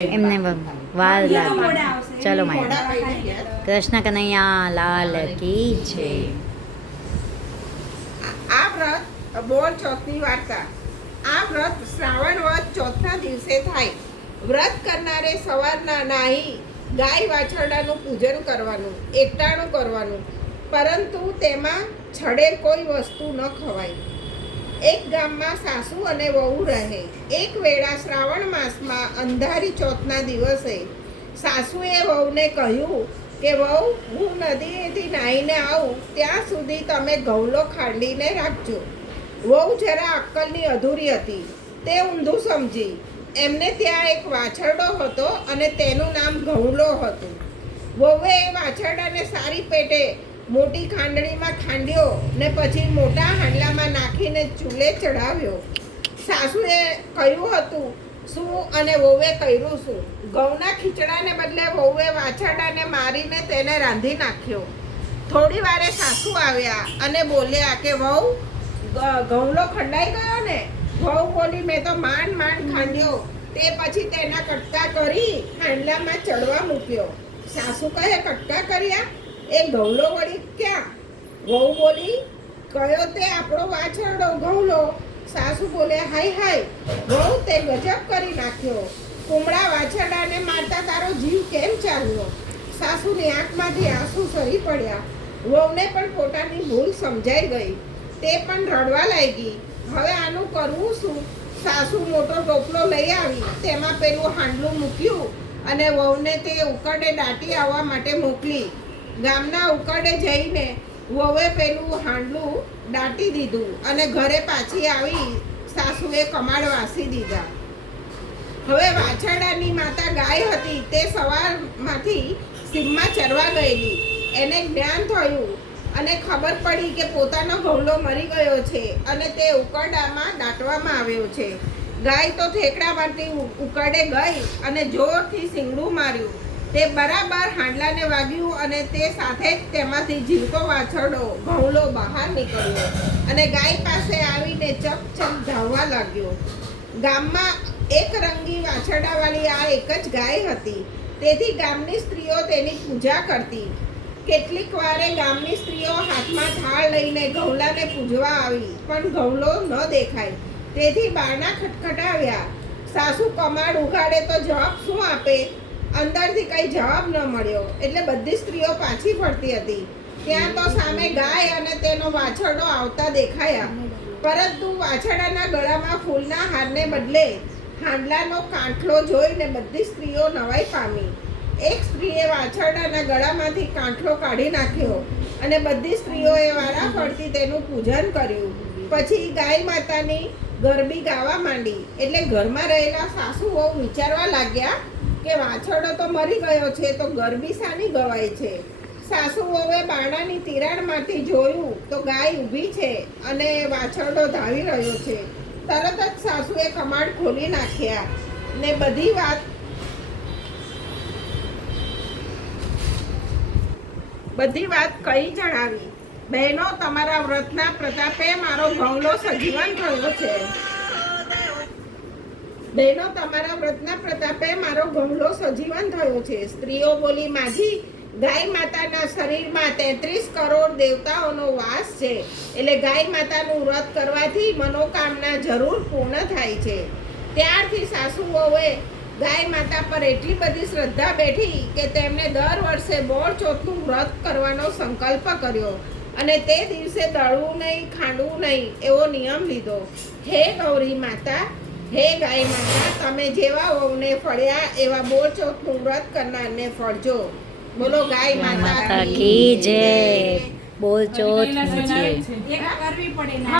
એમને વાર લાગે. ચલો માય કૃષ્ણ કનૈયા લાલ કી છે. આ વ્રત બોર ચોથની વાર્તા. આ વ્રત શ્રાવણ વદ ચોથના દિવસે થાય. વ્રત કરનારે સવારના નાહી ગાય વાછરડાનું પૂજન કરવાનું, એકટાણું કરવાનું, પરંતુ તેમાં છડેલ કોઈ વસ્તુ ન ખવાય. એક ગામમાં સાસુ અને વહુ રહે. એક વેળા શ્રાવણ માસમાં અંધારી ચોથના દિવસે સાસુએ વહુને કહ્યું કે વહુ, હું નદીએથી નાહીને આવું ત્યાં સુધી તમે ઘઉલો ખાંડીને રાખજો. વહુ જરા અક્કલની અધૂરી હતી. તે ઊંધું સમજી. એમને ત્યાં એક વાછરડો હતો અને તેનું નામ ઘઉલો હતું. વહુએ એ વાછરડાને સારી પેટે મોટી ખાંડણીમાં ખાંડ્યો ને પછી મોટા હાંડલામાં નાખીને ચૂલે ચડાવ્યો. સાસુએ કહ્યું હતું શું અને વહુએ કર્યું શું? ઘઉંના ખીચડાને બદલે વહુએ વાછરડાને મારીને તેને રાંધી નાખ્યો. થોડી વારે સાસુ આવ્યા અને બોલ્યા કે વહુ, ઘઉંલો ખંડાઈ ગયો ને? વહુ બોલી, મેં તો માંડ માંડ ખાંડ્યો. તે પછી તેના કટકા કરી હાંડલામાં ચડવા મૂક્યો. સાસુ કહે, કટકા કર્યા? એ ઘઉલો વળી ક્યાં? વહુ બોલી, કયો તે આપણો વાછરડો ઘઉલો. સાસુ બોલે, હાય હાય વહુ, તે ગજબ કરી નાખ્યો. કુમળા વાછરડાને મારતા તારો જીવ કેમ ચાલ્યો? સાસુની આંખમાંથી આંસુ સરી પડ્યા. વહુને પણ પોતાની ભૂલ સમજાઈ ગઈ. તે પણ રડવા લાગી. હવે આનું કરવું શું? સાસુ મોટો ટોપલો લઈ આવી. તેમાં પેલું હાંડલું મૂક્યું અને વહુને તે ઉકરડે દાટી આવવા માટે મોકલી. ગામના ઉકરડે જઈને વહુએ પેલું હાંડલું દાટી દીધું અને ઘરે પાછી આવી સાસુએ કમાડ વાસી દીધા. હવે વાછરડાની માતા ગાય હતી. તે સવારમાંથી સીમમાં ચરવા ગયેલી. એને જ્ઞાન થયું અને ખબર પડી કે પોતાનો ઘઉલો મરી ગયો છે અને તે ઉકરડામાં દાટવામાં આવ્યો છે. ગાય તો ઠેકડામાંથી ઉકરડે ગઈ અને જોરથી શીંગડું માર્યું. તે બરાબર હાંડલાને વાગ્યું અને તે સાથે જ તેમાંથી જીવતો વાછરડો ઘઉલો બહાર નીકળ્યો અને ગાય પાસે આવીને ચપચપ ધાવવા લાગ્યો. ગામમાં એક રંગી વાછરડાવાળી આ એક જ ગાય હતી. તેથી ગામની સ્ત્રીઓ તેની પૂજા કરતી. કેટલીક વારે ગામની સ્ત્રીઓ હાથમાં થાળ લઈને ઘઉલાને પૂજવા આવી, પણ ઘઉલો ન દેખાય. તેથી બારણા ખટખટાવ્યા. સાસુ કમાડ ઉગાડે તો જવાબ શું આપે? અંદરથી કંઈ જવાબ ન મળ્યો એટલે બધી સ્ત્રીઓ પાછી ફરતી હતી. ત્યાં તો સામે ગાય અને તેનો વાછરડો આવતા દેખાયા, પરંતુ વાછરડાના ગળામાં ફૂલના હારને બદલે હાંડલાનો કાંઠલો જોઈને બધી સ્ત્રીઓ નવાઈ પામી. એક સ્ત્રીએ વાછરડાના ગળામાંથી કાંઠલો કાઢી નાખ્યો અને બધી સ્ત્રીઓએ વારાફરતી તેનું પૂજન કર્યું. પછી ગાય માતાની ગરબી ગાવા માંડી. એટલે ઘરમાં રહેલા સાસુ વહુ વિચારવા લાગ્યા કે વાછરડો તો મરી ગયો છે તો ગરબી શાની ગવાય છે? સાસુ વહુએ બારણાની તિરાડમાંથી જોયું તો ગાય ઊભી છે અને વાછરડો ધાવી રહ્યો છે. તરત જ સાસુએ કમાડ ખોલી નાખ્યા ને બધી વાત કહી જણાવી. બહેનો, તમારા વ્રતના પ્રતાપે મારો ઘઉલો સજીવન થયો છે. બહેનો, તમારા વ્રતના પ્રતાપે મારો ઘઉલો સજીવન થયો છે. સ્ત્રીઓ બોલી, માજી, ગાય માતાના શરીરમાં 33 કરોડ દેવતાઓનો વાસ છે. એટલે ગાય માતાનું વ્રત કરવાથી મનોકામના જરૂર પૂર્ણ થાય છે. ત્યારથી સાસુ વહુએ ગાય માતા પર એટલી બધી શ્રદ્ધા બેઠી કે તેમણે દર વર્ષે બોર ચોથનું વ્રત કરવાનો સંકલ્પ કર્યો અને તે દિવસે દળવું નહીં, ખાંડવું નહીં એવો નિયમ લીધો. હે ગૌરી માતા, હે ગાય માતા, તમે જેવા વહુને ફળ્યા એવા બોર ચોથનું વ્રત કરનારને ફળજો. બોલો ગાય માતા કી જય. બોલ ચોથ.